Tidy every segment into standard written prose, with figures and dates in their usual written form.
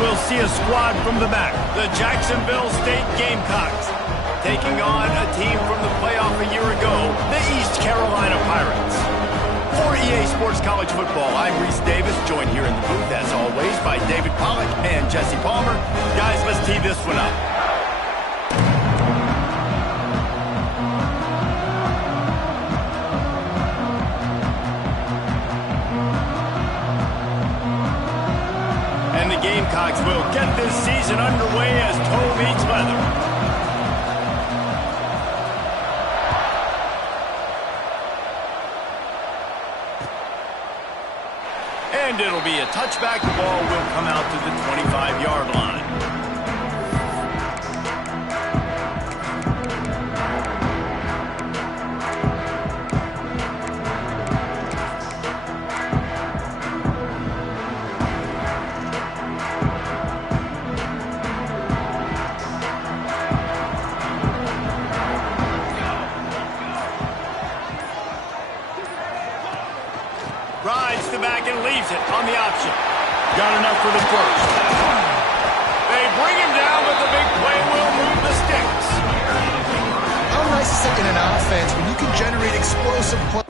we'll see a squad from the back. The Jacksonville State Gamecocks taking on a team from the playoff a year ago, the East Carolina Pirates. For EA Sports College Football, I'm Reese Davis, joined here in the booth, as always, by David Pollack and Jesse Palmer. Guys, let's tee this one up. And the Gamecocks will get this season underway as toe meets leather. And it'll be a touchback. The ball will come out to the 25-yard line. Rides the back and leaves it on the option. Got enough for the first. They bring him down, but the big play will move the sticks. How nice is it in an offense when you can generate explosive play?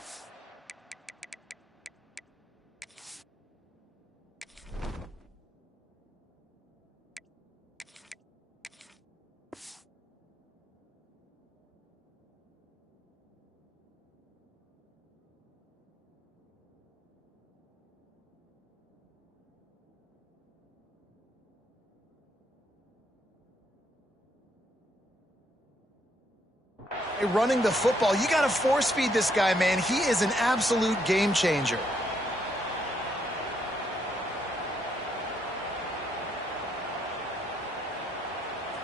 Running the football, you got to force feed this guy, man. He is an absolute game changer.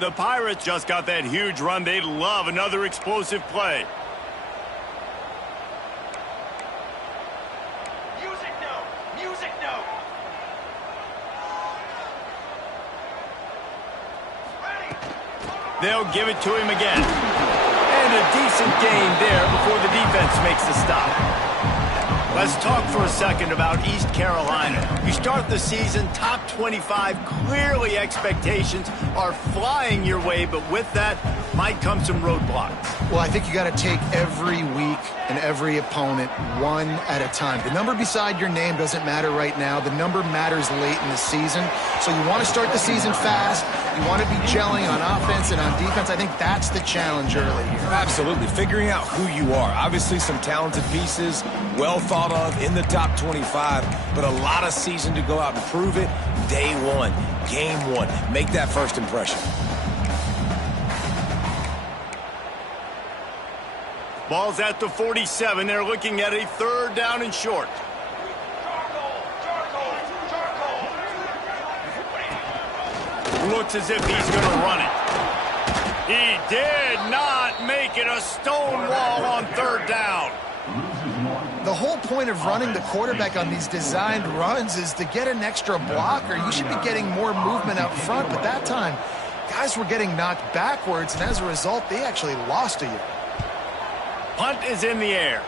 The Pirates just got that huge run. They'd love another explosive play. Music note! Music note! Ready! They'll give it to him again. And a decent gain there before the defense makes the stop. Let's talk for a second about East Carolina. You start the season top 25. Clearly expectations are flying your way, but with that might come some roadblocks. Well, I think you got to take every week and every opponent one at a time. The number beside your name doesn't matter right now. The number matters late in the season. So you want to start the season fast. You want to be gelling on offense and on defense. I think that's the challenge early here. Absolutely. Figuring out who you are. Obviously some talented pieces, well thought of in the top 25, but a lot of season to go out and prove it. Day one, game one. Make that first impression. Ball's at the 47. They're looking at a third down and short. Looks as if he's going to run it. He did not make it. A stone wall on third down. The whole point of running the quarterback on these designed runs is to get an extra blocker. You should be getting more movement up front, but that time, guys were getting knocked backwards, and as a result, they actually lost a yard. Punt is in the air.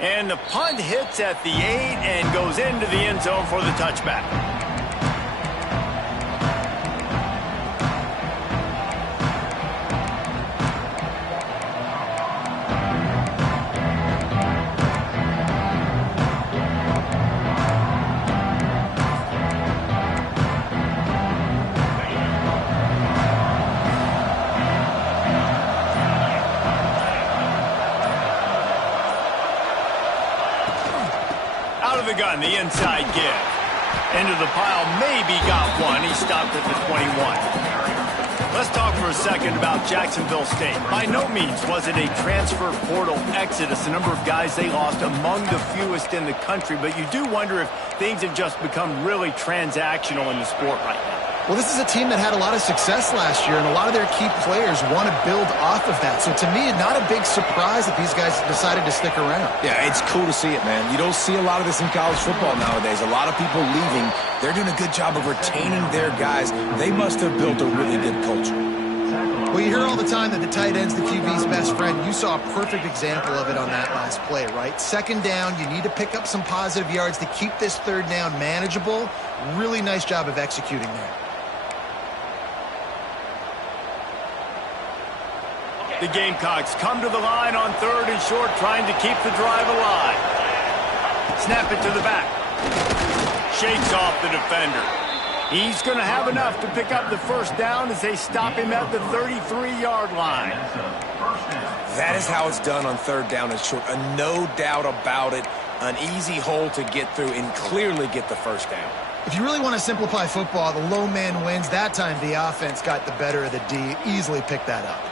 And the punt hits at the 8 and goes into the end zone for the touchback. Out of the gun, the inside give. Into the pile, maybe got one. He stopped at the 21. Let's talk for a second about Jacksonville State. By no means was it a transfer portal exodus. The number of guys they lost among the fewest in the country, but you do wonder if things have just become really transactional in the sport right now. Well, this is a team that had a lot of success last year, and a lot of their key players want to build off of that. So to me, not a big surprise that these guys decided to stick around. Yeah, it's cool to see it, man. You don't see a lot of this in college football nowadays. A lot of people leaving. They're doing a good job of retaining their guys. They must have built a really good culture. Well, you hear all the time that the tight end's the QB's best friend. You saw a perfect example of it on that last play, right? Second down, you need to pick up some positive yards to keep this third down manageable. Really nice job of executing there. The Gamecocks come to the line on 3rd and short, trying to keep the drive alive. Snap it to the back. Shakes off the defender. He's going to have enough to pick up the first down as they stop him at the 33-yard line. That is how it's done on 3rd down and short. No doubt about it. An easy hole to get through and clearly get the first down. If you really want to simplify football, the low man wins. That time the offense got the better of the D. Easily picked that up.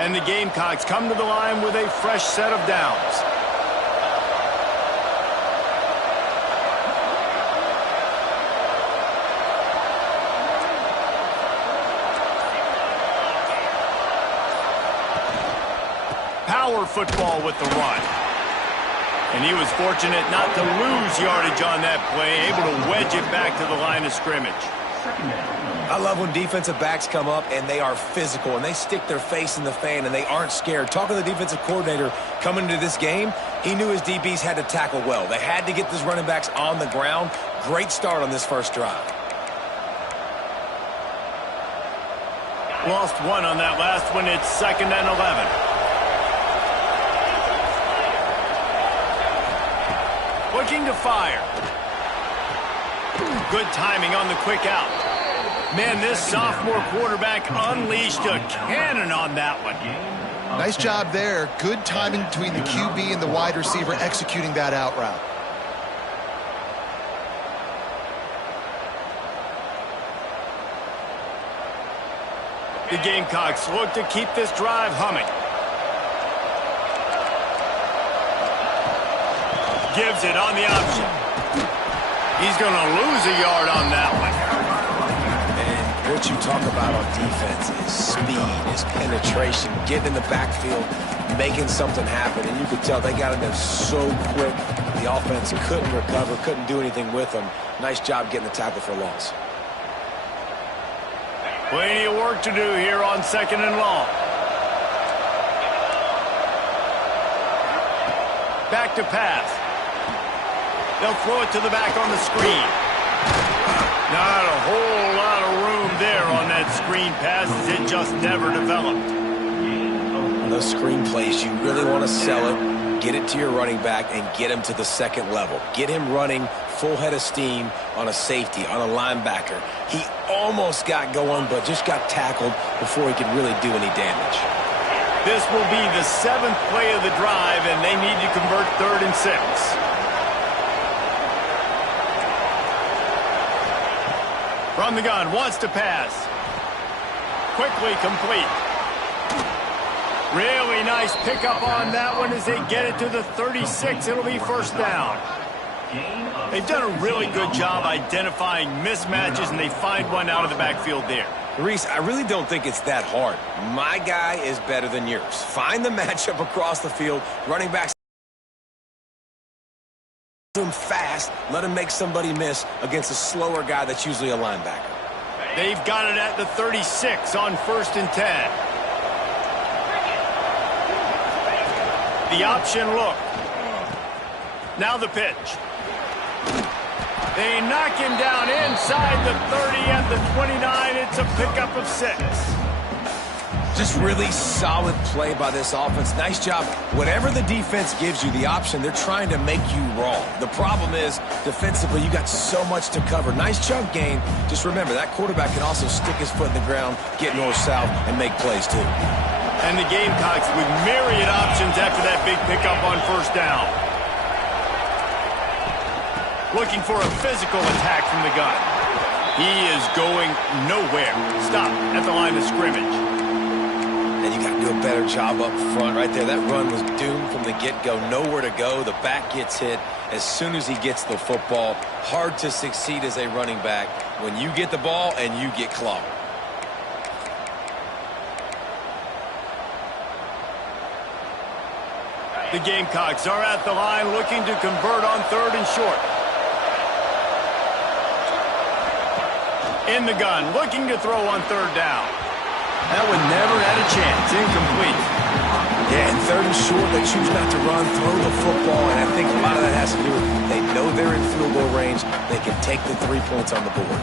And the Gamecocks come to the line with a fresh set of downs. Power football with the run. And he was fortunate not to lose yardage on that play, able to wedge it back to the line of scrimmage. I love when defensive backs come up and they are physical and they stick their face in the fan and they aren't scared. Talking to the defensive coordinator coming into this game, he knew his DBs had to tackle well. They had to get these running backs on the ground. Great start on this first drive. Lost one on that last one. It's 2nd and 11. Looking to fire. Good timing on the quick out. Man, this sophomore quarterback unleashed a cannon on that one. Nice job there. Good timing between the QB and the wide receiver executing that out route. The Gamecocks look to keep this drive humming. Gives it on the option. He's going to lose a yard on that one. And what you talk about on defense is speed, is penetration, getting in the backfield, making something happen. And you could tell they got in there so quick. The offense couldn't recover, couldn't do anything with them. Nice job getting the tackle for loss. Plenty of work to do here on 2nd and long. Back to pass. They'll throw it to the back on the screen. Not a whole lot of room there on that screen pass as it just never developed. On those screen plays, you really want to sell it, get it to your running back, and get him to the 2nd level. Get him running full head of steam on a safety, on a linebacker. He almost got going, but just got tackled before he could really do any damage. This will be the 7th play of the drive, and they need to convert 3rd and 6. From the gun, wants to pass. Quickly complete. Really nice pickup on that one as they get it to the 36. It'll be first down. They've done a really good job identifying mismatches, and they find one out of the backfield there. Reese, I really don't think it's that hard. My guy is better than yours. Find the matchup across the field. Running backs him fast, let him make somebody miss against a slower guy that's usually a linebacker. They've got it at the 36 on 1st and 10. The option look. Now the pitch. They knock him down inside the 30 at the 29. It's a pickup of 6. Just really solid play by this offense. Nice job. Whatever the defense gives you, the option, they're trying to make you wrong. The problem is, defensively, you got so much to cover. Nice chunk gain. Just remember, that quarterback can also stick his foot in the ground, get north-south, and make plays, too. And the Gamecocks with myriad options after that big pickup on first down. Looking for a physical attack from the gun. He is going nowhere. Stop at the line of scrimmage. And you got to do a better job up front right there. That run was doomed from the get-go. Nowhere to go. The back gets hit as soon as he gets the football. Hard to succeed as a running back when you get the ball and you get clobbered. The Gamecocks are at the line looking to convert on 3rd and short. In the gun, looking to throw on 3rd down. That one never had a chance. Incomplete. Yeah, and 3rd and short, they choose not to run, throw the football, and I think a lot of that has to do with they know they're in field goal range. They can take the 3 points on the board.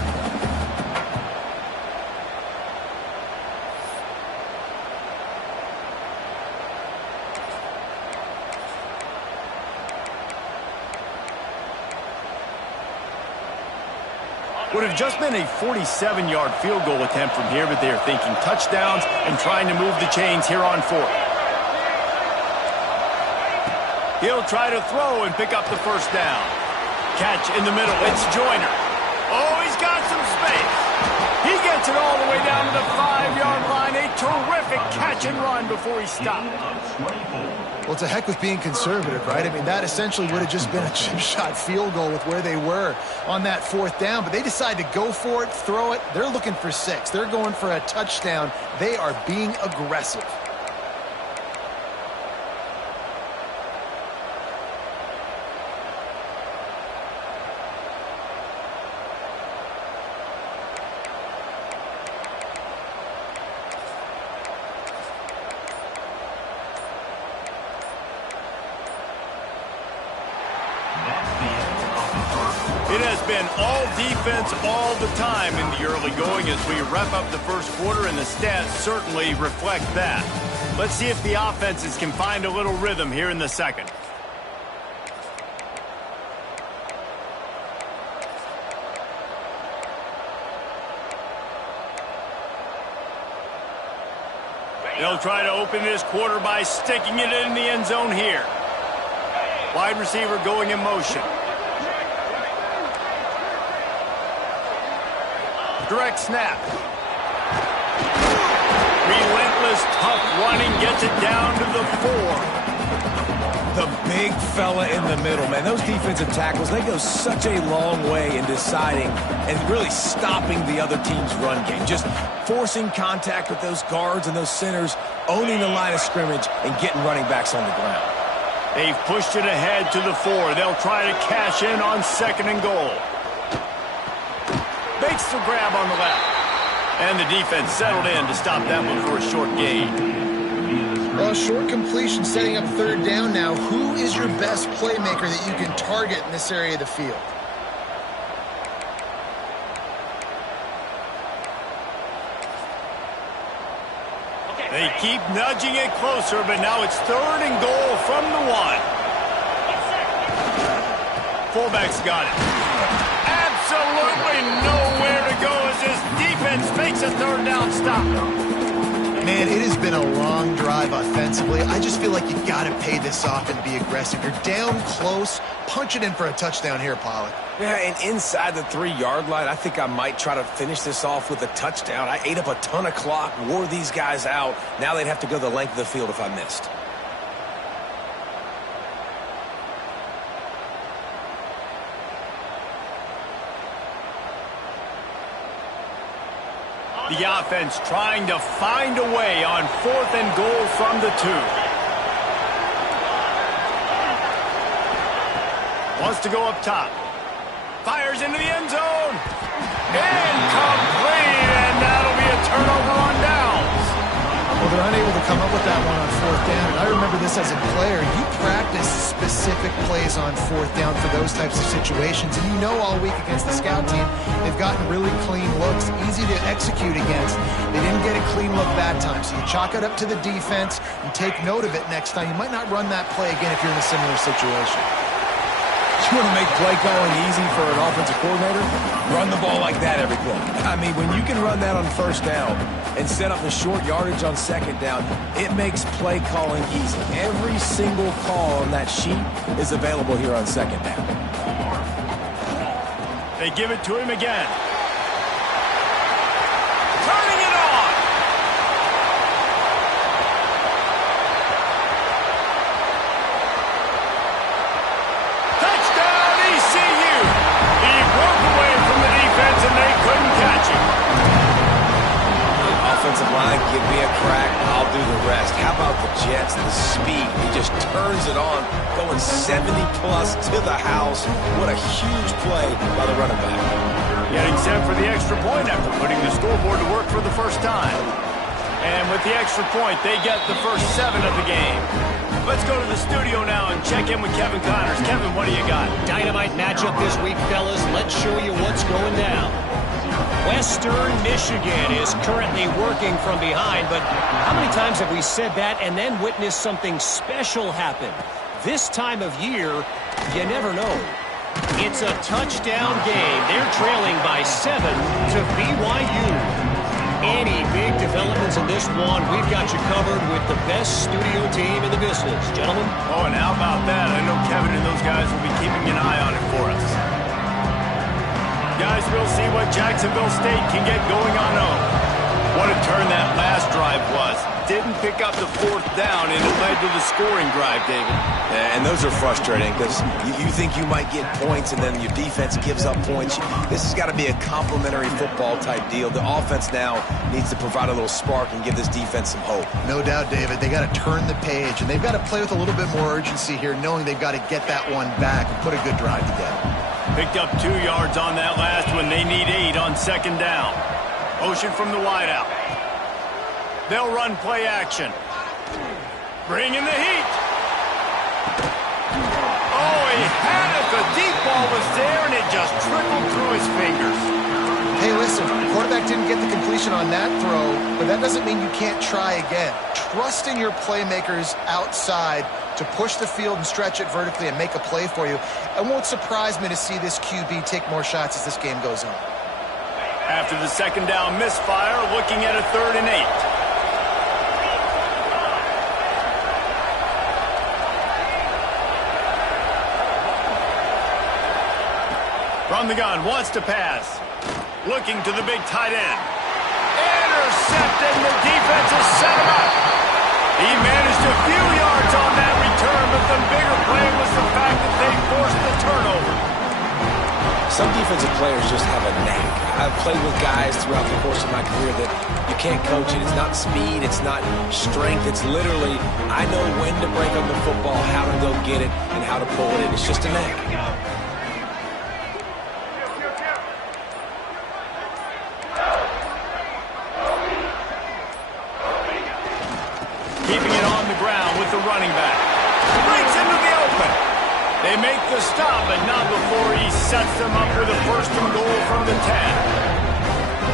Would have just been a 47-yard field goal attempt from here, but they are thinking touchdowns and trying to move the chains here on 4th. He'll try to throw and pick up the 1st down. Catch in the middle. It's Joyner. Oh, he's got some space. He gets it all the way down to the 5-yard line. A terrific catch and run before he stopped. Well, it's a heck with being conservative, right? I mean, that essentially would have just been a chip shot field goal with where they were on that 4th down. But they decide to go for it, throw it. They're looking for 6. They're going for a touchdown. They are being aggressive. It has been all defense all the time in the early going as we wrap up the 1st quarter, and the stats certainly reflect that. Let's see if the offenses can find a little rhythm here in the 2nd. They'll try to open this quarter by sticking it in the end zone here. Wide receiver going in motion. Direct snap. Relentless, tough running gets it down to the 4. The big fella in the middle, man. Those defensive tackles, they go such a long way in deciding and really stopping the other team's run game. Just forcing contact with those guards and those centers, owning the line of scrimmage, and getting running backs on the ground. They've pushed it ahead to the 4. They'll try to cash in on 2nd and goal. Makes the grab on the left. And the defense settled in to stop that one for a short gain. Well, short completion setting up 3rd down now. Who is your best playmaker that you can target in this area of the field? They keep nudging it closer, but now it's 3rd and goal from the 1. Fullback's got it. Absolutely nowhere to go as this defense makes a 3rd down stop. Man, it has been a long drive offensively. I just feel like you got to pay this off and be aggressive. You're down close. Punch it in for a touchdown here, Pollack. Yeah, and inside the 3-yard line, I think I might try to finish this off with a touchdown. I ate up a ton of clock, wore these guys out. Now they'd have to go the length of the field if I missed. The offense trying to find a way on 4th and goal from the 2. Wants to go up top. Fires into the end zone. Incomplete, and that'll be a turnover on downs. Well, they're unable to come up with that one on 4th down. And I remember this as a player. You practice specific plays on 4th down for those types of situations. And you know all week against the scout team, they've gotten really clean looks, easy to execute against. They didn't get a clean look that time. So you chalk it up to the defense and take note of it next time. You might not run that play again if you're in a similar situation. You want to make play calling easy for an offensive coordinator? Run the ball like that every play. I mean, when you can run that on 1st down and set up a short yardage on 2nd down, it makes play calling easy. Every single call on that sheet is available here on 2nd down. They give it to him again. Turning it on. Touchdown, ECU. He broke away from the defense, and they couldn't catch him. offensive line, give me a crack, I'll do the rest. How about the Jets, the speed? He just turns it on, going 70-plus to the house. What a huge play by the running back. Getting set for the extra point after putting the scoreboard to work for the first time. And with the extra point, they get the first 7 of the game. Let's go to the studio now and check in with Kevin Connors. Kevin, what do you got? Dynamite matchup this week, fellas. Let's show you what's going down. Western Michigan is currently working from behind, but how many times have we said that and then witnessed something special happen? This time of year, you never know. It's a touchdown game. They're trailing by 7 to BYU. Any big developments in this one, we've got you covered with the best studio team in the business. Gentlemen? Oh, and how about that? I know Kevin and those guys will be keeping an eye on it for us. Guys, we'll see what Jacksonville State can get going on home. What a turn that last drive was. Didn't pick up the 4th down, and it led to the scoring drive, David. Yeah, and those are frustrating because you think you might get points and then your defense gives up points. This has got to be a complementary football type deal. The offense now needs to provide a little spark and give this defense some hope. No doubt, David. They got to turn the page, and they've got to play with a little bit more urgency here, knowing they've got to get that one back and put a good drive together. Picked up 2 yards on that last one. They need 8 on 2nd down. Motion from the wideout. They'll run play action. Bring in the heat. Oh, he had it. The deep ball was there, and it just trickled through his fingers. Hey, listen, the quarterback didn't get the completion on that throw, but that doesn't mean you can't try again. Trust in your playmakers outside to push the field and stretch it vertically and make a play for you. It won't surprise me to see this QB take more shots as this game goes on. After the 2nd down misfire, looking at a 3rd and 8. From the gun, wants to pass. Looking to the big tight end. Intercepted, and the defense has set him up. He managed a few yards on that return, but the bigger play was the fact that they forced the turnover. Some defensive players just have a knack. I've played with guys throughout the course of my career that you can't coach it. It's not speed, it's not strength. It's literally, I know when to break on the football, how to go get it, and how to pull it in. It's just a knack. Keeping it on the ground with the running back. Breaks into the open. They make the stop, but not before he sets them up with a 1st and goal from the 10.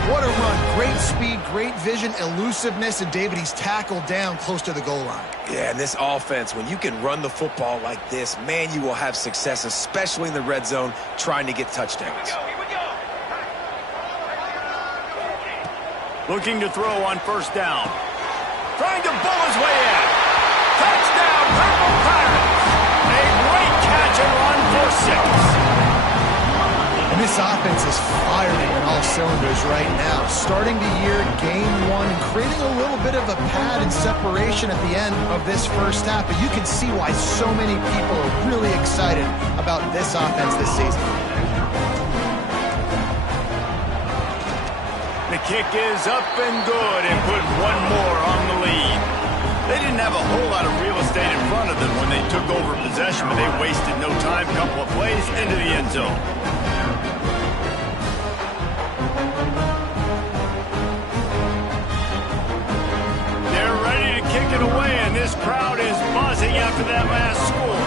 What a run. Great speed, great vision, elusiveness, and David, he's tackled down close to the goal line. Yeah, and this offense, when you can run the football like this, man, you will have success, especially in the red zone, trying to get touchdowns. Looking to throw on 1st down. Trying to bull his way in. Touchdown, Purple Pirates. A great catch and run for 6. And this offense is firing on all cylinders right now. Starting the year, game 1, and creating a little bit of a pad and separation at the end of this first half. But you can see why so many people are really excited about this offense this season. The kick is up and good and put one more on the lead. They didn't have a whole lot of real estate in front of them when they took over possession, but they wasted no time. Couple of plays into the end zone. They're ready to kick it away, and this crowd is buzzing after that last score.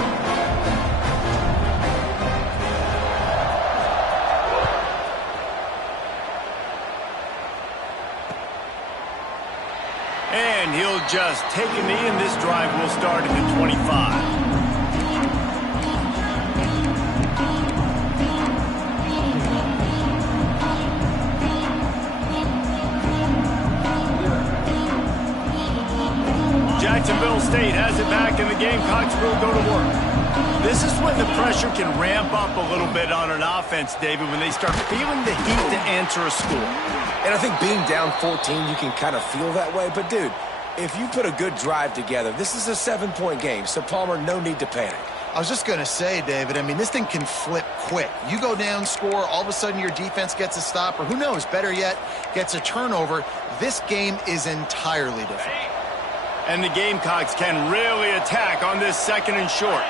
And he'll just take a knee, and this drive will start at the 25. Jacksonville State has it back, and the Gamecocks will go to work. This is when the pressure can ramp up a little bit on an offense, David, when they start feeling the heat to answer a score. And I think being down 14, you can kind of feel that way. But, dude, if you put a good drive together, this is a 7-point game. So, Palmer, no need to panic. I was just going to say, David, I mean, this thing can flip quick. You go down, score, all of a sudden your defense gets a stop, or who knows, better yet, gets a turnover. This game is entirely different. And the Gamecocks can really attack on this 2nd and short.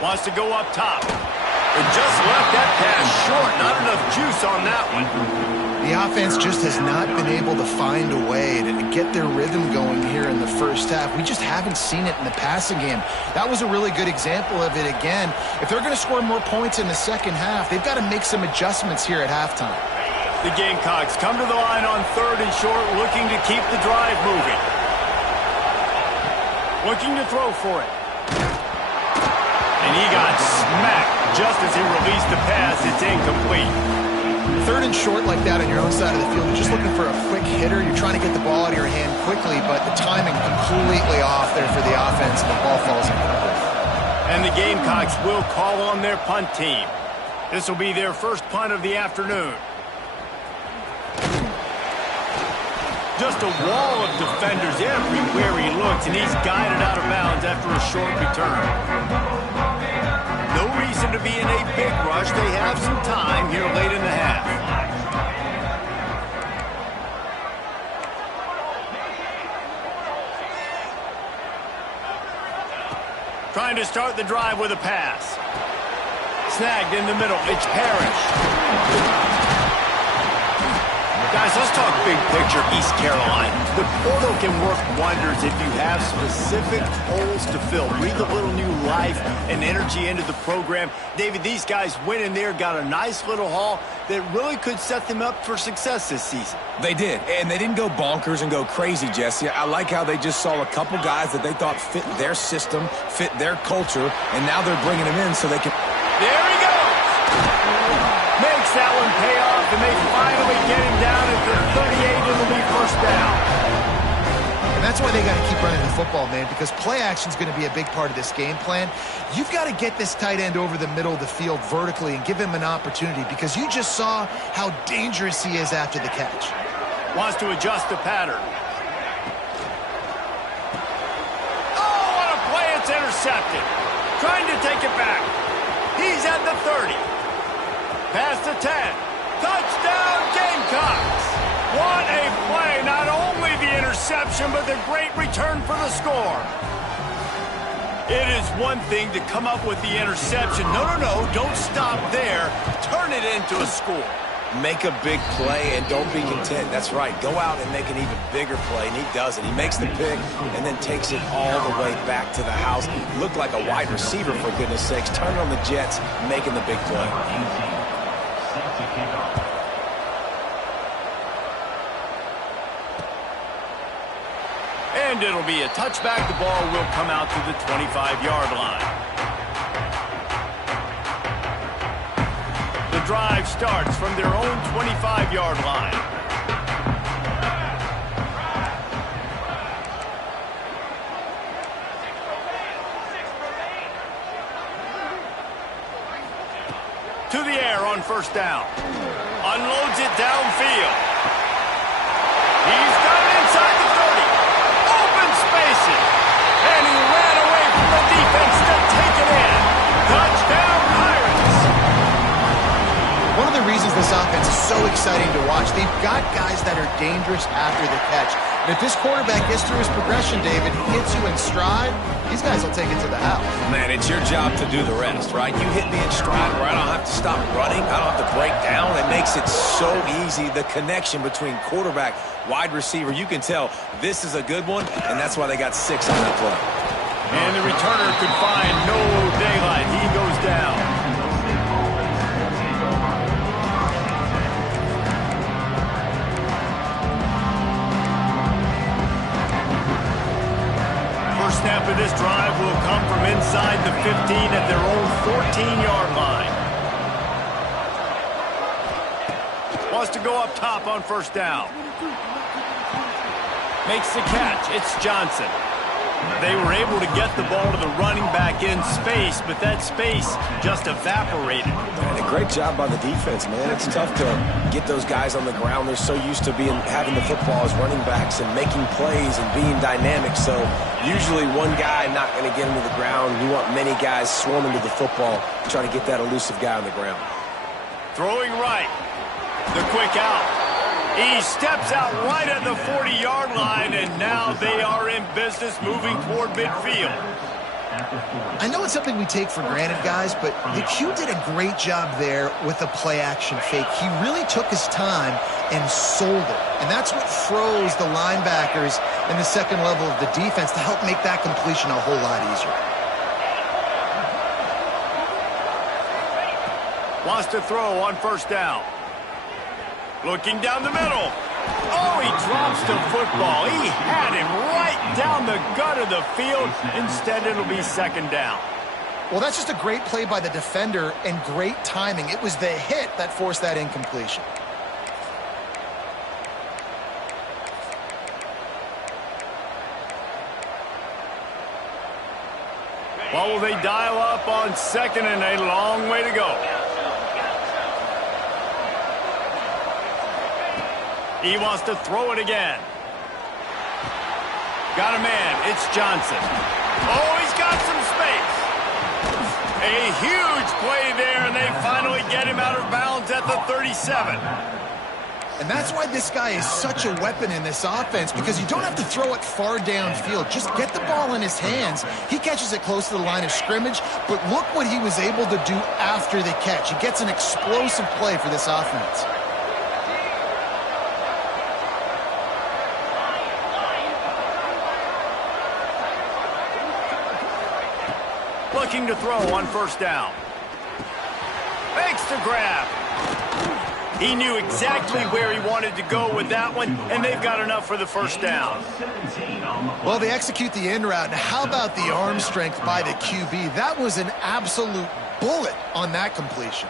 Wants to go up top. But just left that pass short. Not enough juice on that one. The offense just has not been able to find a way to get their rhythm going here in the first half. We just haven't seen it in the passing game. That was a really good example of it again. If they're going to score more points in the second half, they've got to make some adjustments here at halftime. The Gamecocks come to the line on 3rd and short, looking to keep the drive moving. Looking to throw for it. And he got smacked just as he released the pass. It's incomplete. 3rd and short like that on your own side of the field, you're just looking for a quick hitter. You're trying to get the ball out of your hand quickly, but the timing completely off there for the offense, and the ball falls incomplete. And the Gamecocks will call on their punt team. This will be their first punt of the afternoon. Just a wall of defenders everywhere he looks, and he's guided out of bounds after a short return. No reason to be in a big rush. They have some time here late in the half. Trying to start the drive with a pass. Snagged in the middle. It's Parrish. Guys, let's talk big picture East Carolina. The portal can work wonders if you have specific holes to fill. Breathe a little new life and energy into the program. David, these guys went in there, got a nice little haul that really could set them up for success this season. They did, and they didn't go bonkers and go crazy, Jesse. I like how they just saw a couple guys that they thought fit their system, fit their culture, and now they're bringing them in so they can... There he goes! Makes that one pay off, and they finally get him down at the 38. It'll be first down. And that's why they got to keep running the football, man, because play action is going to be a big part of this game plan. You've got to get this tight end over the middle of the field vertically and give him an opportunity, because you just saw how dangerous he is after the catch. Wants to adjust the pattern. Oh, what a play. It's intercepted. Trying to take it back. He's at the 30. Past the 10. Touchdown, Gamecocks. What a play. Not only the interception, but the great return for the score. It is one thing to come up with the interception. No, don't stop there. Turn it into a score. Make a big play and don't be content. That's right. Go out and make an even bigger play, and he does it. He makes the pick and then takes it all the way back to the house. Looked like a wide receiver, for goodness sakes. Turn on the Jets, making the big play. And it'll be a touchback. The ball will come out to the 25-yard line. The drive starts from their own 25-yard line. To the air on first down. Unloads it downfield. He's got it inside the 30. Open spaces. And he ran away from the defense to take it in. Touchdown, Pirates. One of the reasons this offense is so exciting to watch, they've got guys that are dangerous after the catch. And if this quarterback gets through his progression, David, hits you in stride, these guys will take it to the house. Man, it's your job to do the rest, right? You hit me in stride where I don't have to stop running. I don't have to break down. It makes it so easy. The connection between quarterback, wide receiver, you can tell this is a good one, and that's why they got 6 on that play. And the returner could find no daylight. He goes down. First snap of this drive will come from inside the 15 at their own 14-yard line. Wants to go up top on first down. Makes the catch. It's Johnson. They were able to get the ball to the running back in space, but that space just evaporated. And a great job by the defense, man. It's tough to get those guys on the ground. They're so used to having the football as running backs and making plays and being dynamic. So usually one guy not going to get him to the ground. You want many guys swarming to the football to try to get that elusive guy on the ground. Throwing right. The quick out. He steps out right at the 40-yard line, and now they are in business moving toward midfield. I know it's something we take for granted, guys, but the Q did a great job there with the play-action fake. He really took his time and sold it, and that's what froze the linebackers in the second level of the defense to help make that completion a whole lot easier. Wants to throw on first down. Looking down the middle. Oh, he drops the football. He had him right down the gut of the field. Instead, it'll be second down. Well, that's just a great play by the defender and great timing. It was the hit that forced that incompletion. Well, will they dial up on second and a long way to go? He wants to throw it again. Got a man. It's Johnson. Oh, he's got some space. A huge play there, and they finally get him out of bounds at the 37. And that's why this guy is such a weapon in this offense, because you don't have to throw it far downfield. Just get the ball in his hands. He catches it close to the line of scrimmage, but look what he was able to do after the catch. He gets an explosive play for this offense. Looking to throw on first down. Makes the grab. He knew exactly where he wanted to go with that one, and they've got enough for the first down. Well, they execute the in route. Now, how about the arm strength by the QB? That was an absolute bullet on that completion.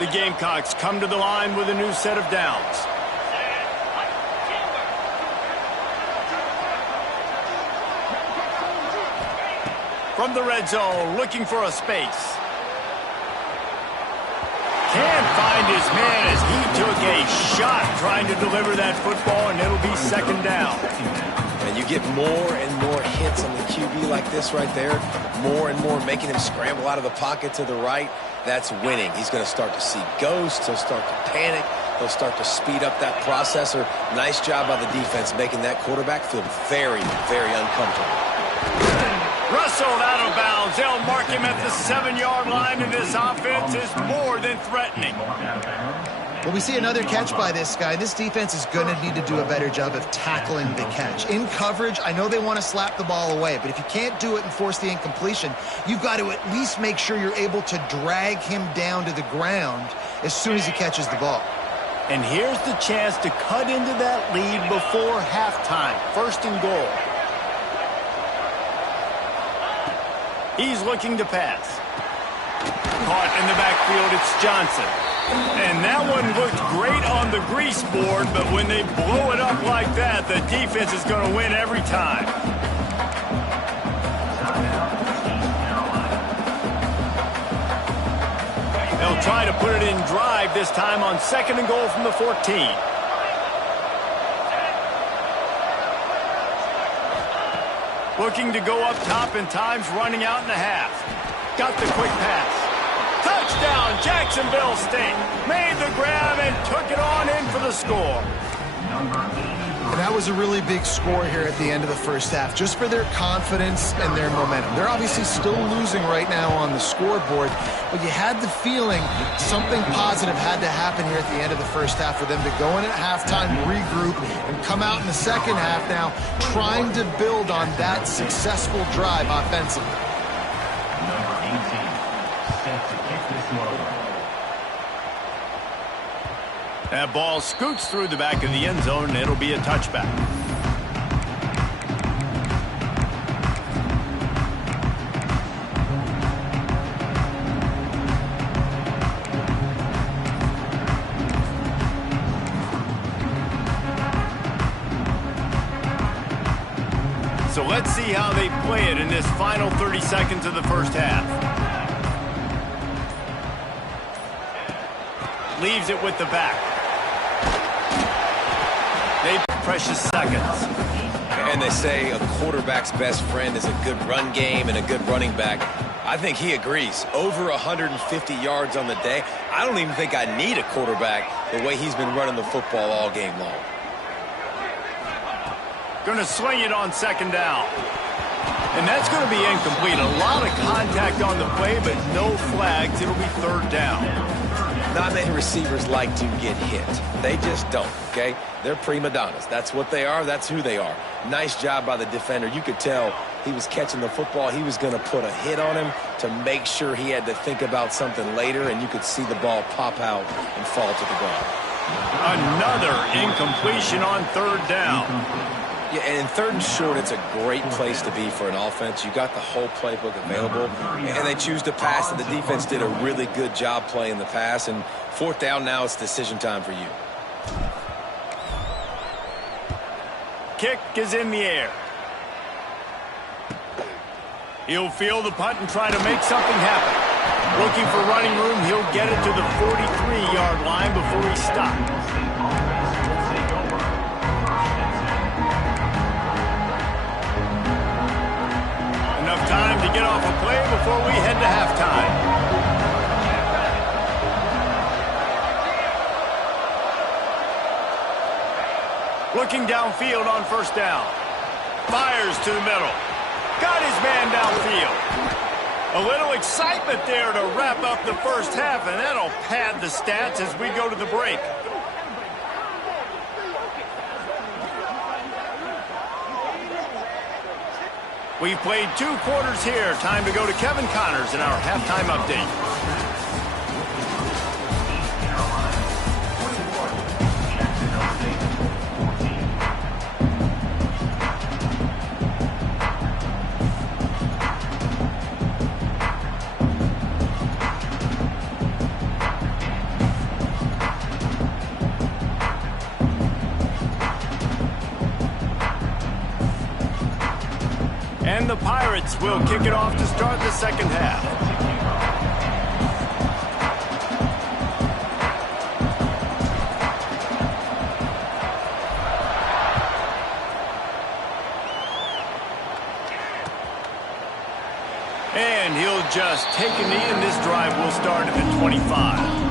The Gamecocks come to the line with a new set of downs. From the red zone, looking for a space. Can't find his man as he took a shot trying to deliver that football, and it'll be second down. And you get more and more hits on the QB like this right there. More and more making him scramble out of the pocket to the right. That's winning. He's going to start to see ghosts. He'll start to panic. He'll start to speed up that processor. Nice job by the defense making that quarterback feel very, very uncomfortable. Rustled out of bounds. They'll mark him at the 7-yard line, and this offense is more than threatening. Well, we see another catch by this guy. This defense is going to need to do a better job of tackling the catch. In coverage, I know they want to slap the ball away, but if you can't do it and force the incompletion, you've got to at least make sure you're able to drag him down to the ground as soon as he catches the ball. And here's the chance to cut into that lead before halftime. First and goal. He's looking to pass. Caught in the backfield, it's Johnson. And that one looked great on the grease board, but when they blow it up like that, the defense is going to win every time. They'll try to put it in drive this time on second and goal from the 14. Looking to go up top, and time's running out in the half. Got the quick pass. Touchdown, Jacksonville State. Made the grab and took it on in for the score. And that was a really big score here at the end of the first half, just for their confidence and their momentum. They're obviously still losing right now on the scoreboard, but you had the feeling something positive had to happen here at the end of the first half for them to go in at halftime, regroup, and come out in the second half now trying to build on that successful drive offensively. That ball scoots through the back of the end zone, and it'll be a touchback. see how they play it in this final 30 seconds of the first half. Leaves it with the back. They precious seconds. And they say a quarterback's best friend is a good run game and a good running back. I think he agrees. Over 150 yards on the day. I don't even think I need a quarterback the way he's been running the football all game long. Going to swing it on second down. And that's going to be incomplete. A lot of contact on the play, but no flags. It'll be third down. Not many receivers like to get hit. They just don't, okay? They're prima donnas. That's what they are. That's who they are. Nice job by the defender. You could tell he was catching the football. He was going to put a hit on him to make sure he had to think about something later, and you could see the ball pop out and fall to the ground. Another incompletion on third down. Yeah, and in third and short, it's a great place to be for an offense. You got the whole playbook available, and they choose to pass, and the defense did a really good job playing the pass. And fourth down now, it's decision time for you. Kick is in the air. He'll field the punt and try to make something happen. Looking for running room, he'll get it to the 43-yard line before he stops. Enough time to get off a play before we head to halftime. Looking downfield on first down. Fires to the middle. Got his man downfield. A little excitement there to wrap up the first half, and that'll pad the stats as we go to the break. We've played 2 quarters here. Time to go to Kevin Connors in our halftime update. And the Pirates will kick it off to start the second half. And he'll just take a knee, and this drive will start at the 25.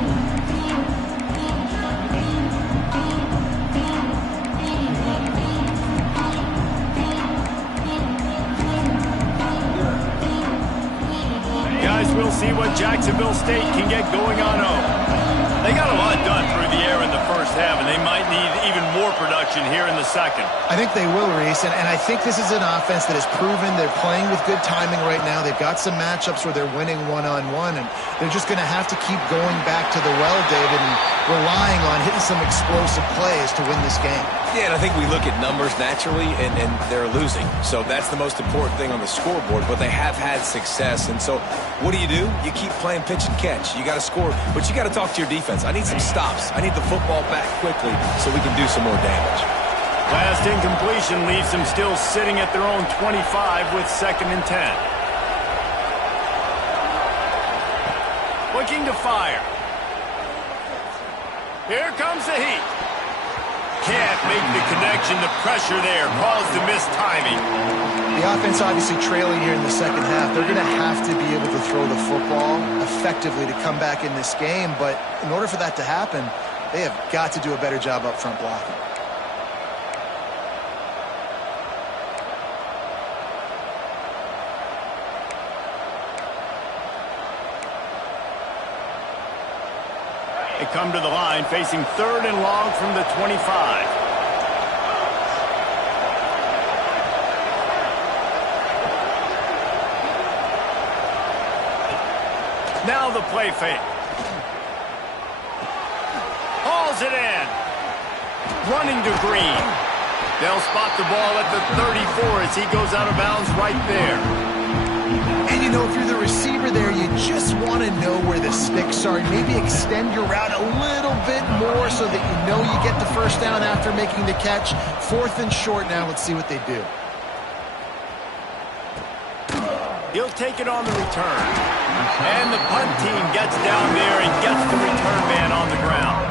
We'll see what Jacksonville State can get going on home. They got a lot done through the air in the first half, and they might need even more production here in the second. I think they will, Reese, and I think this is an offense that has proven they're playing with good timing right now. They've got some matchups where they're winning one-on-one, and they're just going to have to keep going back to the well, David, and relying on hitting some explosive plays to win this game. Yeah, and I think we look at numbers naturally, and they're losing. So that's the most important thing on the scoreboard, but they have had success. And so what do? You keep playing pitch and catch. You got to score, but you got to talk to your defense. I need some stops. I need the football back quickly so we can do some more damage. Last incompletion leaves them still sitting at their own 25 with 2nd and 10. Looking to fire. Here comes the heat. Can't make the connection. The pressure there caused the missed timing. The offense obviously trailing here in the second half. They're going to have to be able to throw the football effectively to come back in this game. But in order for that to happen, they have got to do a better job up front blocking. They come to the line facing 3rd and long from the 25. Now the play fake. Hauls it in. Running to Green. They'll spot the ball at the 34 as he goes out of bounds right there. And, you know, if you're the receiver there, you just want to know where the sticks are. Maybe extend your route a little bit more so that you know you get the first down after making the catch. 4th and short now. Let's see what they do. He'll take it on the return. And the punt team gets down there and gets the return man on the ground.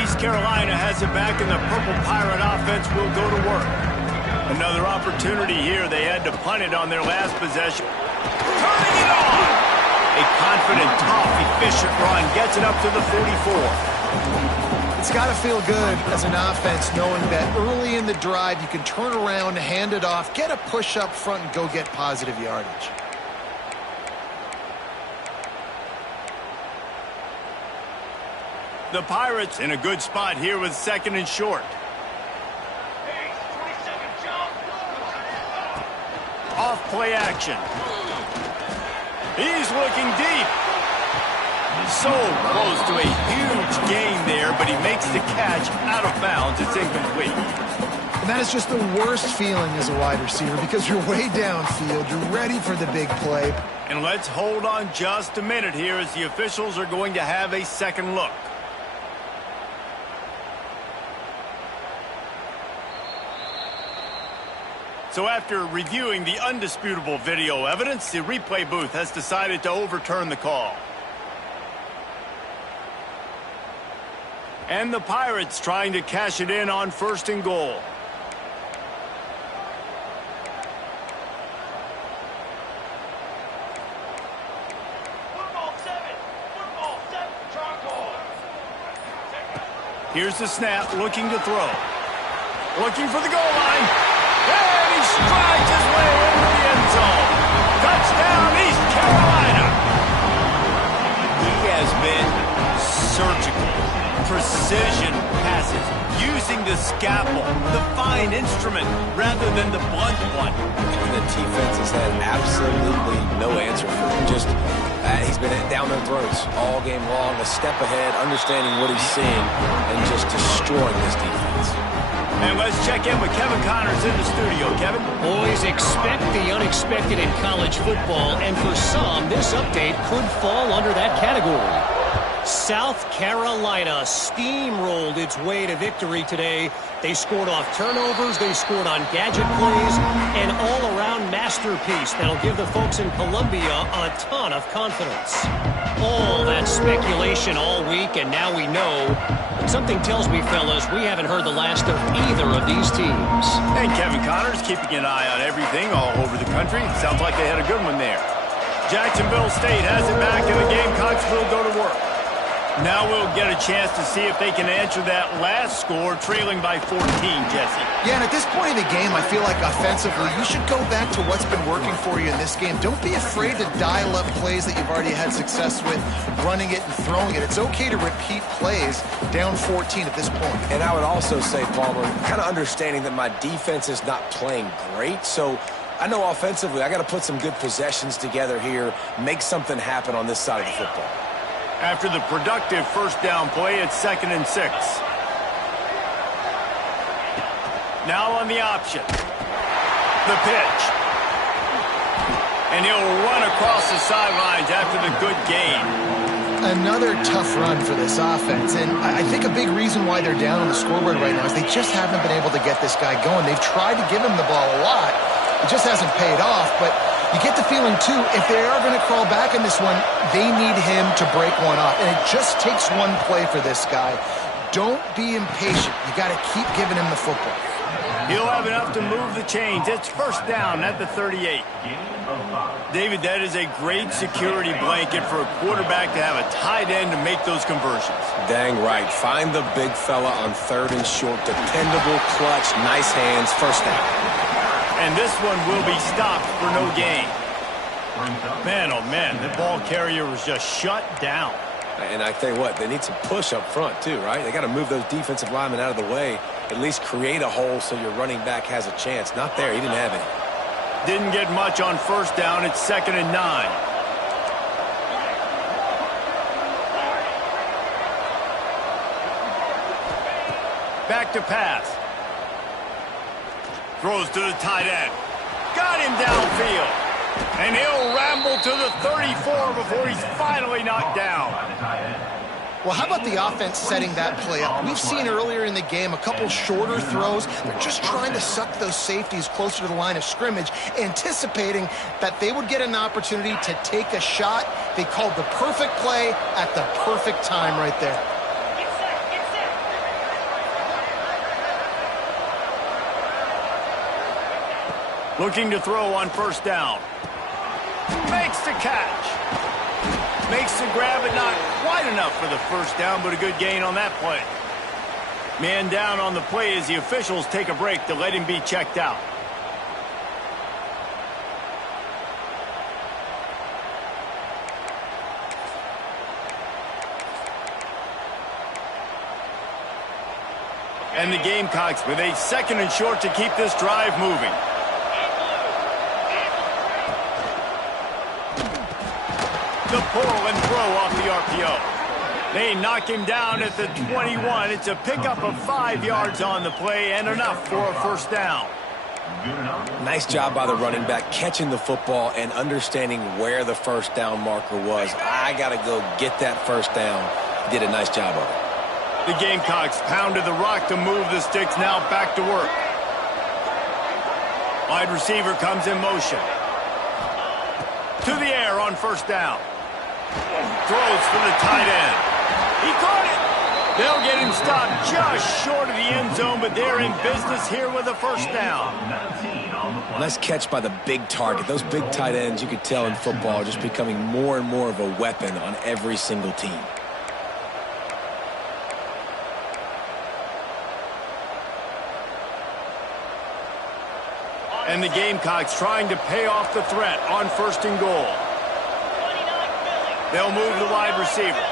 East Carolina has it back, and the Purple Pirate offense will go to work. Another opportunity here. They had to punt it on their last possession. Turning it on! A confident, tough, efficient run gets it up to the 44. It's got to feel good as an offense knowing that early in the drive you can turn around, hand it off, get a push up front, and go get positive yardage. The Pirates in a good spot here with 2nd and short. Off play action. He's looking deep. So close to a huge gain there, but he makes the catch out of bounds. It's incomplete. And that is just the worst feeling as a wide receiver because you're way downfield. You're ready for the big play. And let's hold on just a minute here as the officials are going to have a second look. So after reviewing the undisputable video evidence, the replay booth has decided to overturn the call. And the Pirates trying to cash it in on 1st and goal. Football 7, charcoal. Here's the snap, looking to throw. Looking for the goal line. And he strides his way into the end zone. Touchdown, East Carolina. He has been surgical. Precision passes, using the scalpel, the fine instrument, rather than the blunt one. And the defense has had absolutely no answer for him. Just, he's been down their throats all game long, a step ahead, understanding what he's seeing, and just destroying this defense. And let's check in with Kevin Connors in the studio. Kevin? Boys, expect the unexpected in college football, and for some, this update could fall under that category. South Carolina steamrolled its way to victory today. They scored off turnovers, they scored on gadget plays, an all-around masterpiece that'll give the folks in Columbia a ton of confidence. All that speculation all week, and now we know. But something tells me, fellas, we haven't heard the last of either of these teams. And Kevin Connors keeping an eye on everything all over the country. Sounds like they had a good one there. Jacksonville State has it back, and the Gamecocks will go to work. Now we'll get a chance to see if they can answer that last score, trailing by 14, Jesse. Yeah, and at this point in the game, I feel like offensively, you should go back to what's been working for you in this game. Don't be afraid to dial up plays that you've already had success with, running it and throwing it. It's okay to repeat plays down 14 at this point. And I would also say, Palmer, kind of understanding that my defense is not playing great, so I know offensively I got to put some good possessions together here, make something happen on this side of the football. After the productive first down play, it's 2nd and 6. Now on the option. The pitch. And he'll run across the sidelines after the good gain. Another tough run for this offense, and I think a big reason why they're down on the scoreboard right now is they just haven't been able to get this guy going. They've tried to give him the ball a lot. It just hasn't paid off, but you get the feeling, too, if they are going to crawl back in this one, they need him to break one off. And it just takes one play for this guy. Don't be impatient. You got to keep giving him the football. He'll have enough to move the chains. It's first down at the 38. David, that is a great security blanket for a quarterback to have a tight end to make those conversions. Dang right. Find the big fella on 3rd and short. Dependable, clutch, nice hands, first down. And this one will be stopped for no gain. Man, oh man, the ball carrier was just shut down. And I tell you what, they need some push up front too, right? They got to move those defensive linemen out of the way, at least create a hole so your running back has a chance. Not there, he didn't have any. Didn't get much on first down, it's 2nd and 9. Back to pass. Throws to the tight end. Got him downfield. And he'll ramble to the 34 before he's finally knocked down. Well, how about the offense setting that play up? We've seen earlier in the game a couple shorter throws. They're just trying to suck those safeties closer to the line of scrimmage, anticipating that they would get an opportunity to take a shot. They called the perfect play at the perfect time right there. Get set, get set. Looking to throw on first down. Makes the catch. Makes the grab, but not quite enough for the first down, but a good gain on that play. Man down on the play as the officials take a break to let him be checked out. And the Gamecocks with a second and short to keep this drive moving. The pull and throw off the RPO. They knock him down at the 21. It's a pickup of 5 yards on the play and enough for a first down. Nice job by the running back catching the football and understanding where the first down marker was. I got to go get that first down. He did a nice job of it. The Gamecocks pounded the rock to move the sticks, now back to work. Wide receiver comes in motion. To the air on first down. Throws for the tight end. He caught it. They'll get him stopped just short of the end zone, but they're in business here with a first down. Nice catch by the big target. Those big tight ends, you could tell in football, are just becoming more and more of a weapon on every single team. And the Gamecocks trying to pay off the threat on first and goal. They'll move the wide receiver.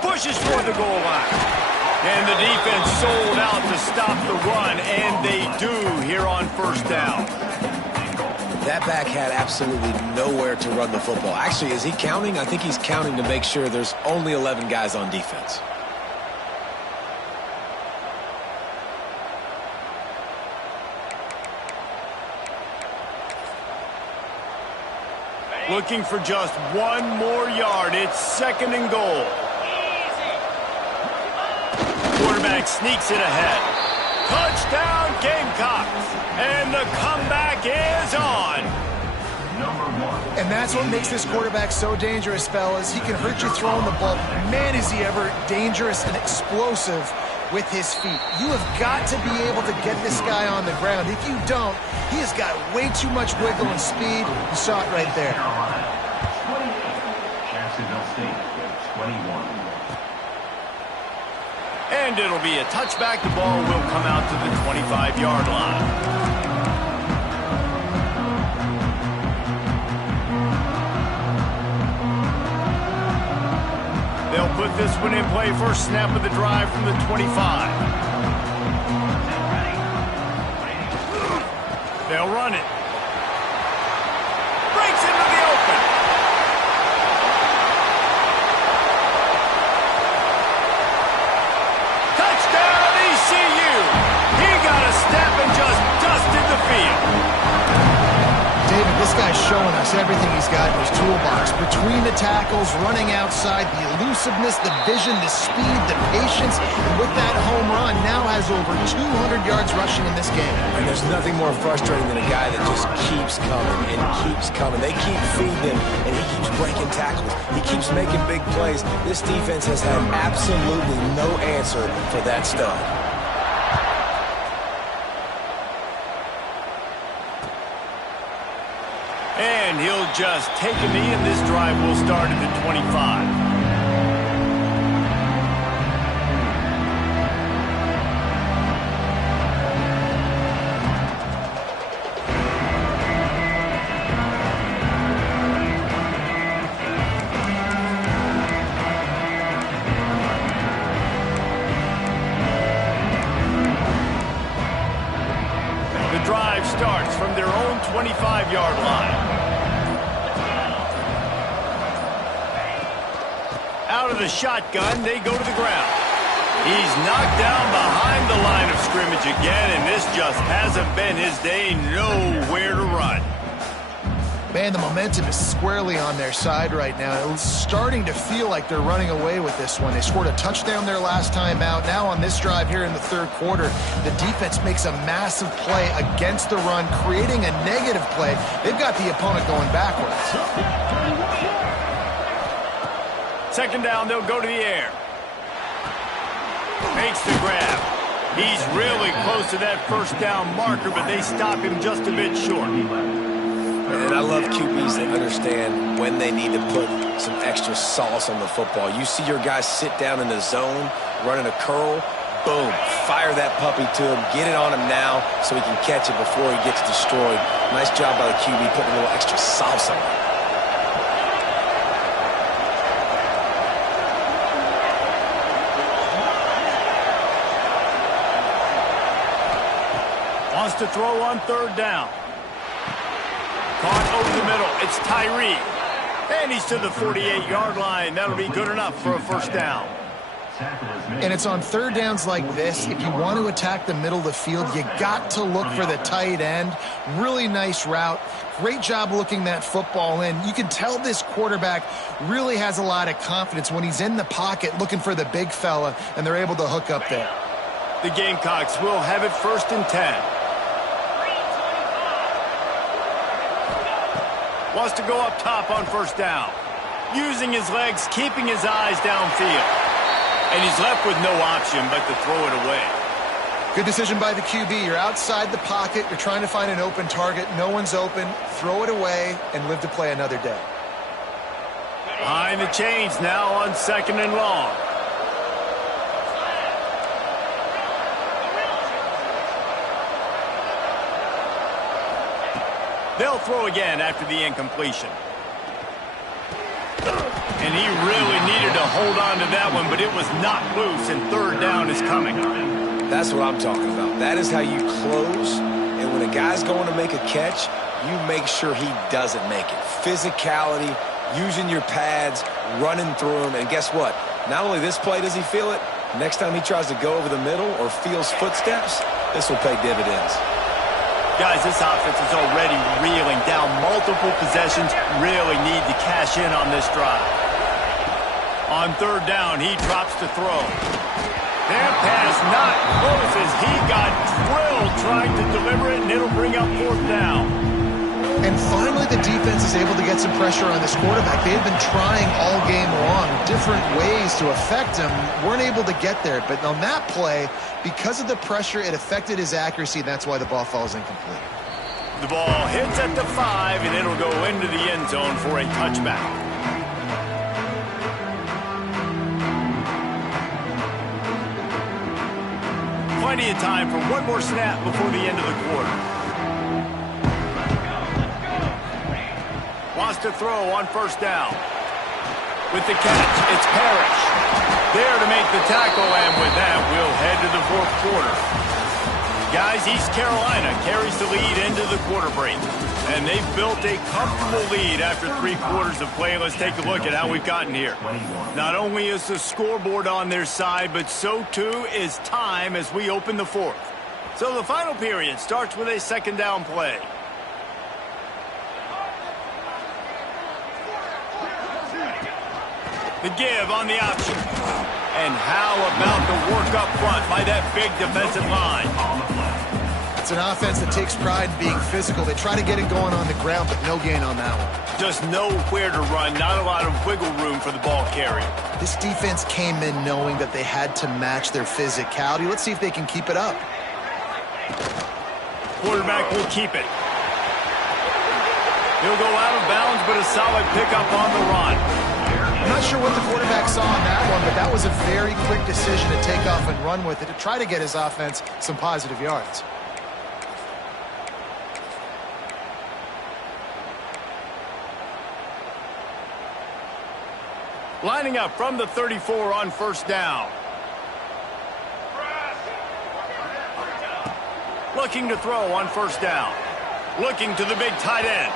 Pushes toward the goal line. And the defense sold out to stop the run, and they do here on first down. That back had absolutely nowhere to run the football. Actually, is he counting? I think he's counting to make sure there's only 11 guys on defense. Looking for just one more yard. It's second and goal. Quarterback sneaks it ahead. Touchdown, Gamecocks. And the comeback is on. And that's what makes this quarterback so dangerous, fellas. He can hurt you throwing the ball. Man, is he ever dangerous and explosive with his feet. You have got to be able to get this guy on the ground. If you don't, he has got way too much wiggle and speed. You saw it right there. Jacksonville State with 21. And it'll be a touchback. The ball will come out to the 25-yard line. They'll put this one in play. First snap of the drive from the 25. They'll run it. Breaks into the open. Touchdown, ECU. He got a step and just dusted the field. David, this guy's showing us everything he's got in his toolbox. Between the tackles, running outside, the elusiveness, the vision, the speed, the patience, and with that home run, now has over 200 yards rushing in this game. And there's nothing more frustrating than a guy that just keeps coming and keeps coming. They keep feeding him, and he keeps breaking tackles. He keeps making big plays. This defense has had absolutely no answer for that stud. And he'll just take a knee, and this drive will start at the 25. The drive starts from their own 25-yard line. Out of the shotgun, they go to the ground. He's knocked down behind the line of scrimmage again, and this just hasn't been his day. Nowhere to run. Man, the momentum is squarely on their side right now. It's starting to feel like they're running away with this one. They scored a touchdown their last time out. Now on this drive here in the third quarter, the defense makes a massive play against the run, creating a negative play. They've got the opponent going backwards. Second down, they'll go to the air. Makes the grab. He's really close to that first down marker, but they stop him just a bit short. And I love QBs that understand when they need to put some extra sauce on the football. You see your guys sit down in the zone, running a curl, boom, fire that puppy to him, get it on him now so he can catch it before he gets destroyed. Nice job by the QB putting a little extra sauce on it. Wants to throw on third down. Caught over the middle. It's Tyree. And he's to the 48-yard line. That'll be good enough for a first down. And it's on third downs like this. If you want to attack the middle of the field, you got to look for the tight end. Really nice route. Great job looking that football in. You can tell this quarterback really has a lot of confidence when he's in the pocket looking for the big fella, and they're able to hook up there. The Gamecocks will have it 1st and 10. Wants to go up top on first down. Using his legs, keeping his eyes downfield. And he's left with no option but to throw it away. Good decision by the QB. You're outside the pocket. You're trying to find an open target. No one's open. Throw it away and live to play another day. Behind the chains now on 2nd and long. They'll throw again after the incompletion. And he really needed to hold on to that one, but it was not loose, and third down is coming. That's what I'm talking about. That is how you close, and when a guy's going to make a catch, you make sure he doesn't make it. Physicality, using your pads, running through him, and guess what? Not only this play does he feel it, next time he tries to go over the middle or feels footsteps, this will pay dividends. Guys, this offense is already reeling down multiple possessions. Really need to cash in on this drive. On third down, he drops to throw. That pass not close as he got drilled trying to deliver it, and it'll bring up 4th down. And finally, the defense is able to get some pressure on this quarterback. They had been trying all game long different ways to affect him. Weren't able to get there. But on that play, because of the pressure, it affected his accuracy. That's why the ball falls incomplete. The ball hits at the 5, and it'll go into the end zone for a touchback. Plenty of time for one more snap before the end of the quarter. Wants to throw on first down. With the catch, it's Parrish. There to make the tackle, and with that, we'll head to the 4th quarter. Guys, East Carolina carries the lead into the quarter break. And they've built a comfortable lead after 3 quarters of play. Let's take a look at how we've gotten here. Not only is the scoreboard on their side, but so too is time as we open the 4th. So the final period starts with a 2nd down play. The give on the option. And how about the work up front by that big defensive line? It's an offense that takes pride in being physical. They try to get it going on the ground, but no gain on that one. Just nowhere to run, not a lot of wiggle room for the ball carrier. This defense came in knowing that they had to match their physicality. Let's see if they can keep it up. Quarterback will keep it. He'll go out of bounds, but a solid pickup on the run. I'm not sure what the quarterback saw on that one, but that was a very quick decision to take off and run with it to try to get his offense some positive yards. Lining up from the 34 on first down. Looking to throw on first down. Looking to the big tight end.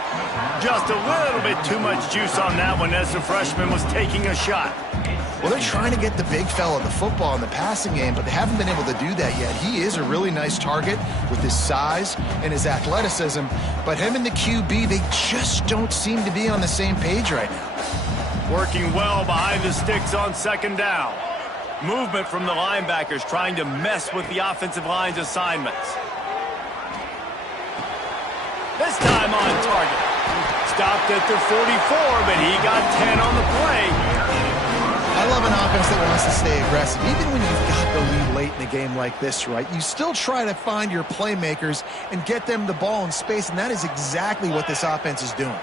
Just a little bit too much juice on that one as the freshman was taking a shot. Well, they're trying to get the big fella the football in the passing game, but they haven't been able to do that yet. He is a really nice target with his size and his athleticism, but him and the QB, they just don't seem to be on the same page right now. Working well behind the sticks on second down. Movement from the linebackers trying to mess with the offensive line's assignments. This time on target. Stopped at the 44, but he got 10 on the play. I love an offense that wants to stay aggressive. Even when you've got the lead late in a game like this, right, you still try to find your playmakers and get them the ball in space, and that is exactly what this offense is doing.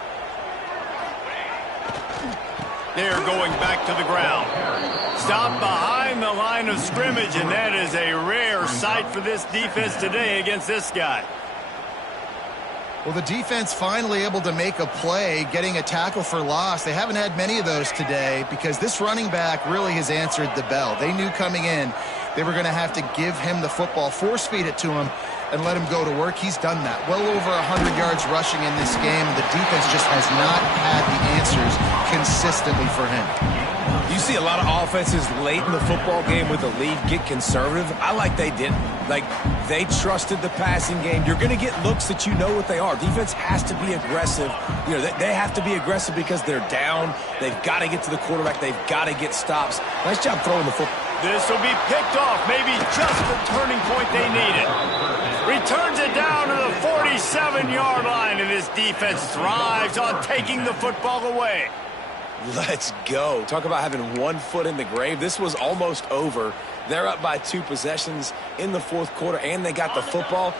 They're going back to the ground. Stop behind the line of scrimmage, and that is a rare sight for this defense today against this guy. Well, the defense finally able to make a play, getting a tackle for loss. They haven't had many of those today because this running back really has answered the bell. They knew coming in they were going to have to give him the football, force feed it to him, and let him go to work. He's done that. Well over 100 yards rushing in this game. The defense just has not had the answers consistently for him. You see a lot of offenses late in the football game with the lead get conservative. I like they didn't. Like, they trusted the passing game. You're going to get looks that you know what they are. Defense has to be aggressive. You know, they have to be aggressive because they're down. They've got to get to the quarterback. They've got to get stops. Nice job throwing the football. This will be picked off. Maybe just the turning point they needed. Returns it down to the 47-yard line, and this defense thrives on taking the football away. Let's go. Talk about having one foot in the grave. This was almost over. They're up by 2 possessions in the fourth quarter, and they got the football.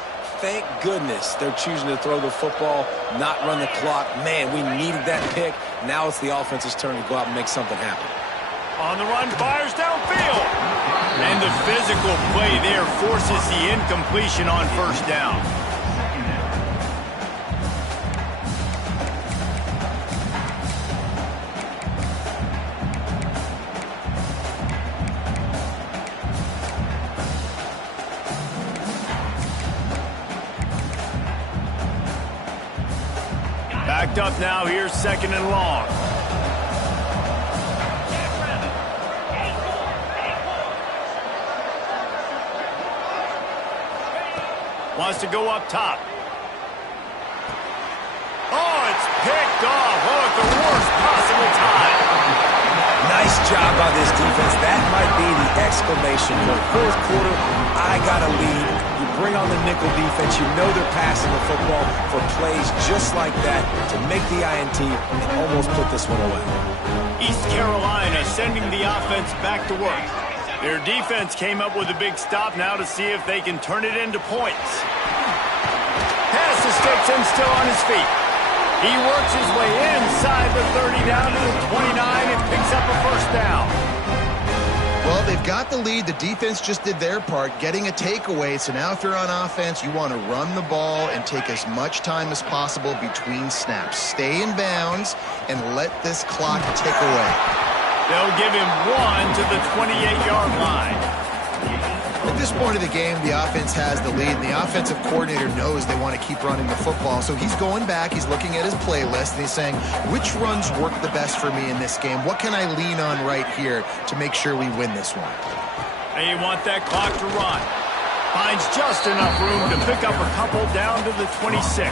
Thank goodness they're choosing to throw the football, not run the clock. Man, we needed that pick. Now it's the offense's turn to go out and make something happen. On the run, fires downfield. And the physical play there forces the incompletion on first down. Backed up now, here's second and long. Wants to go up top. Oh, it's picked off. Oh, at the worst possible time. Nice job by this defense. That might be the exclamation point. Fourth quarter, I got a lead. You bring on the nickel defense. You know they're passing the football for plays just like that to make the INT and almost put this one away. East Carolina sending the offense back to work. Their defense came up with a big stop now to see if they can turn it into points. Pass to sticks and still on his feet. He works his way inside the 30 down to the 29 and picks up a first down. Well, they've got the lead. The defense just did their part, getting a takeaway. So now if you're on offense, you want to run the ball and take as much time as possible between snaps. Stay in bounds and let this clock tick away. They'll give him one to the 28-yard line. At this point of the game, the offense has the lead, and the offensive coordinator knows they want to keep running the football. So he's going back, he's looking at his playlist, and he's saying, which runs work the best for me in this game? What can I lean on right here to make sure we win this one? They want that clock to run. Finds just enough room to pick up a couple down to the 26.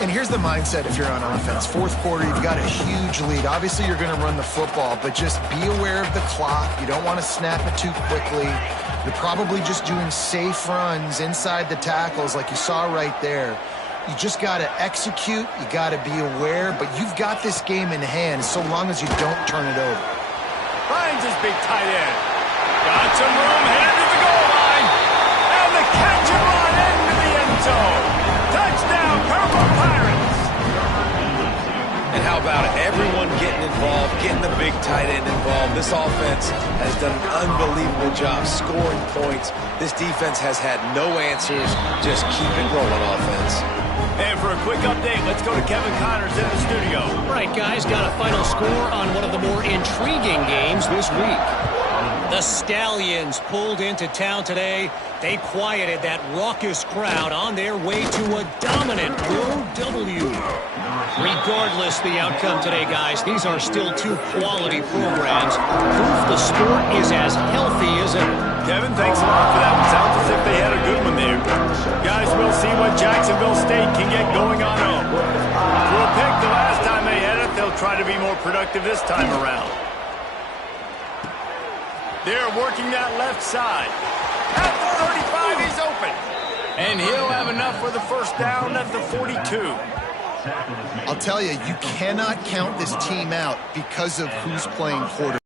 And here's the mindset if you're on offense. Fourth quarter, you've got a huge lead. Obviously, you're going to run the football, but just be aware of the clock. You don't want to snap it too quickly. You're probably just doing safe runs inside the tackles like you saw right there. You just got to execute. You got to be aware, but you've got this game in hand so long as you don't turn it over. Finds his big tight end. Got some room, headed to the goal line. And the catch and run into the end zone. Touchdown, Purple Pirates. And how about it? Everyone getting involved, getting the big tight end involved. This offense has done an unbelievable job scoring points. This defense has had no answers. Just keep it rolling, offense. And for a quick update, let's go to Kevin Connors in the studio. All right, guys, got a final score on one of the more intriguing games this week. The Stallions pulled into town today. They quieted that raucous crowd on their way to a dominant road W. Regardless the outcome today, guys, these are still two quality programs. Proof the sport is as healthy as ever. Kevin, thanks a lot for that one. Sounds as if they had a good one there. Guys, we'll see what Jacksonville State can get going on home. Through a pick the last time they had it, they'll try to be more productive this time around. They're working that left side. At the 35, he's open. And he'll have enough for the first down at the 42. I'll tell you, you cannot count this team out because of who's playing quarterback.